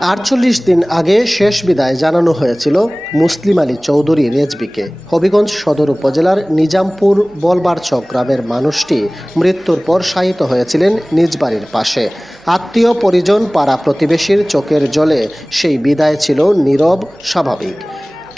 ৪৮ দিন আগে শেষ বিদায় জানানো হয়েছিল মুসলিম আলী চৌধুরী রেজবিকে। হবিগঞ্জ সদর উপজেলার নিজামপুর বলবারচক গ্রামের মানুষটি মৃত্যুর পর শায়িত হয়েছিলেন নিজ বাড়ির পাশে। আত্মীয় পরিজন পাড়া প্রতিবেশীর চোখের জলে সেই বিদায় ছিল নীরব, স্বাভাবিক।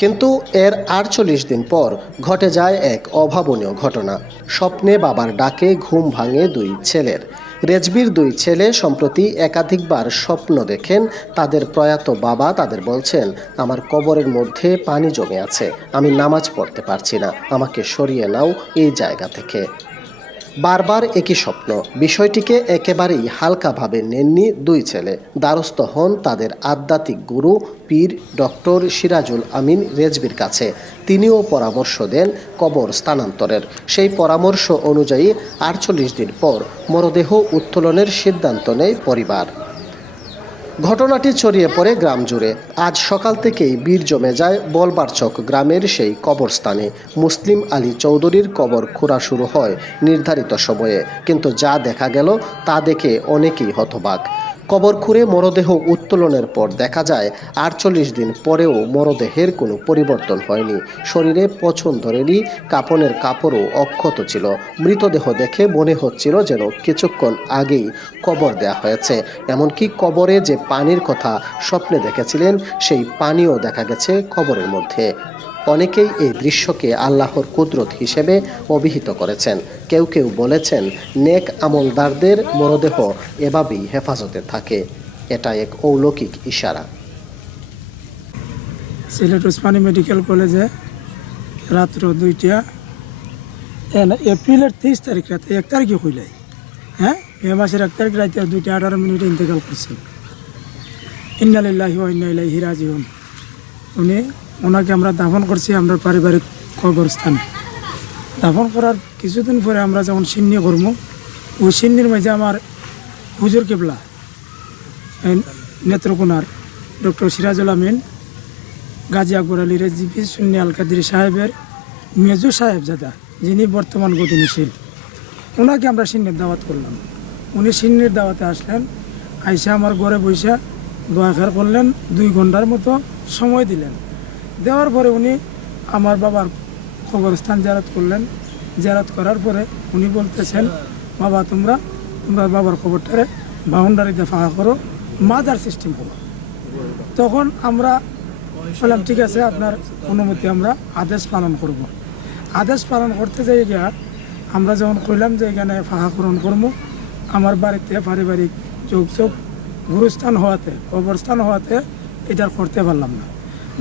কিন্তু এর ৪৮ দিন পর ঘটে যায় এক অভাবনীয় ঘটনা। স্বপ্নে বাবার ডাকে ঘুম ভাঙে দুই ছেলের। রেজবির দুই ছেলে সম্প্রতি একাধিকবার স্বপ্ন দেখেন তাদের প্রয়াত বাবা তাদের বলছেন, আমার কবরের মধ্যে পানি জমে আছে, আমি নামাজ পড়তে পারছি না, আমাকে সরিয়ে নাও এই জায়গা থেকে। বারবার একই স্বপ্ন। বিষয়টিকে একেবারেই হালকাভাবে নেননি দুই ছেলে। দ্বারস্থ হন তাদের আধ্যাত্মিক গুরু পীর ডক্টর সিরাজুল আমিন রেজবির কাছে। তিনিও পরামর্শ দেন কবর স্থানান্তরের। সেই পরামর্শ অনুযায়ী ৪৮ দিন পর মরদেহ উত্তোলনের সিদ্ধান্ত নেয় পরিবার। ঘটনাটি ছড়িয়ে পড়ে গ্রাম জুড়ে। আজ সকাল থেকেই ভিড় জমে যায় বলবারচক গ্রামের সেই কবরস্থানে। মুসলিম আলী চৌধুরীর কবর খোঁড়া শুরু হয় নির্ধারিত সময়ে, কিন্তু যা দেখা গেল তা দেখে অনেকেই হতবাক। কবর খুঁড়ে মরদেহ উত্তোলনের পর দেখা যায় ৪৮ দিন পরেও মরদেহের কোনো পরিবর্তন হয়নি। শরীরে পচন ধরেনি, কাপনের কাপড়ও অক্ষত ছিল। মৃতদেহ দেখে মনে হচ্ছিল যেন কিছুক্ষণ আগেই কবর দেয়া হয়েছে। এমনকি কবরে যে পানির কথা স্বপ্নে দেখেছিলেন সেই পানিও দেখা গেছে কবরের মধ্যে। অনেকেই এই দৃশ্যকে আল্লাহর কুদরত হিসেবে অভিহিত করেছেন। কেউ কেউ বলেছেন, নেক আমলদারদের মরদেহ এভাবেই হেফাজতে থাকে, এটা এক অলৌকিক ইশারা। সিলেট ওসমানী মেডিকেল কলেজে রাত্র 2টা এপ্রিলের 23 তারিখ রাতে 1 তারিখে হইলাই, মে মাসের 1 তারিখ রাতে 2:18 ইন্তেকাল করছেন। ইন্না লিল্লাহি ওয়া ইন্না ইলাইহি রাজিউন। ওনাকে আমরা দাফন করছি আমরা পারিবারিক কবরস্থানে। দাফন করার কিছুদিন পরে আমরা যখন সিন্নি করবো, ওই সিন্নির মাঝে আমার হুজুর কেবলা নেত্রকোনার ডক্টর সিরাজুল আমিন গাজী আকবর আলী রেজবি সুন্নি আল কাদরি সাহেবের মেজু সাহেবজাদা, যিনি বর্তমান গতিশীল, ওনাকে আমরা সিন্নির দাওয়াত করলাম। উনি সিন্নির দাওয়াতে আসলেন, আইসা আমার ঘরে বৈশা দোয়া খার করলেন, 2 ঘন্টার মতো সময় দিলেন। দেওয়ার পরে উনি আমার বাবার কবরস্থান জিয়ারত করলেন। জিয়ারত করার পরে উনি বলতেছেন, বাবা তোমরা বাবার কবরটারে বাউন্ডারিতে ফাঁকা করো, মাজার সিস্টেম করো। তখন আমরা বললাম ঠিক আছে, আপনার অনুমতি, আমরা আদেশ পালন করব। আদেশ পালন করতে যাই গিয়া আমরা যখন কইলাম যে এখানে ফাঁকাকরণ করবো, আমার বাড়িতে পারিবারিক চোখ গুরুস্থান হওয়াতে, কবরস্থান হওয়াতে এটা করতে পারলাম না।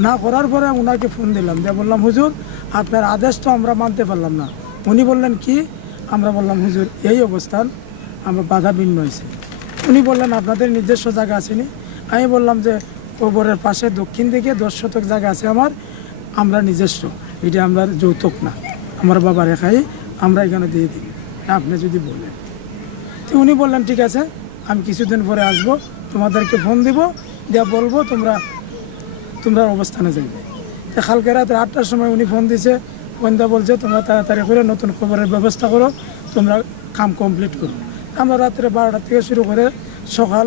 না করার পরে ওনাকে ফোন দিলাম, যে বললাম, হুজুর আপনার আদেশ তো আমরা মানতে পারলাম না। উনি বললেন কি? আমরা বললাম, হুজুর এই অবস্থান আমরা বাধা ভিন্ন হয়েছে। উনি বললেন, আপনাদের নিজস্ব জায়গা আসেনি? আমি বললাম যে কবরের পাশে দক্ষিণ দিকে 10 শতক জায়গা আছে আমার, আমরা নিজস্ব, এটা আমরা যৌতুক না, আমার বাবা রেখাই, আমরা এখানে দিয়ে দিই, আপনি যদি বলেন। তো উনি বললেন ঠিক আছে, আমি কিছুদিন পরে আসবো, তোমাদেরকে ফোন দিব, দিয়া বলবো তোমরা অবস্থানে যাইবে। তো কালকে রাত 8টার সময় উনি ফোন দিছে, ফোন দেওয়া বলছে তোমরা তাড়াতাড়ি করে নতুন খবরের ব্যবস্থা করো, তোমরা কাম কমপ্লিট করো। আমরা রাত্রে 12টা থেকে শুরু করে সকাল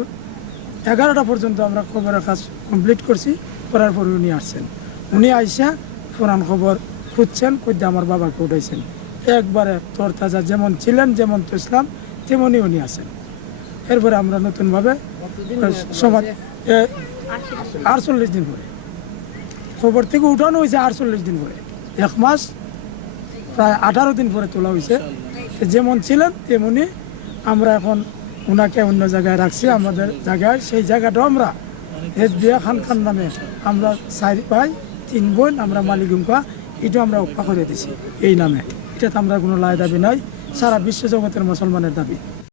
11টা পর্যন্ত আমরা খবরের কাজ কমপ্লিট করছি। করার পরে উনি আসছেন। উনি আইসা পুরান খবর খুঁজছেন, খুঁজতে আমার বাবাকে উঠাইছেন। একবারে তরতাজা, যেমন ছিলেন, যেমন তো ইসলাম তেমনই উনি আছেন। এরপরে আমরা নতুনভাবে সমাজ 48 দিন পরে খবর থেকে উঠানো হয়েছে, 48 দিন পরে, 1 মাস প্রায় 18 দিন পরে তোলা হয়েছে। যেমন ছিলেন তেমনি আমরা এখন ওনাকে অন্য জায়গায় রাখছি, আমাদের জায়গায়। সেই জায়গাটাও আমরা হেজবিয়া খান নামে, আমরা 4 ভাই 3 বোন, আমরা মালিগুমকা, এটা আমরা উপা করে দিছি এই নামে। এটাতে আমরা কোনো লাই দাবি নাই, সারা বিশ্ব জগতের মুসলমানের দাবি।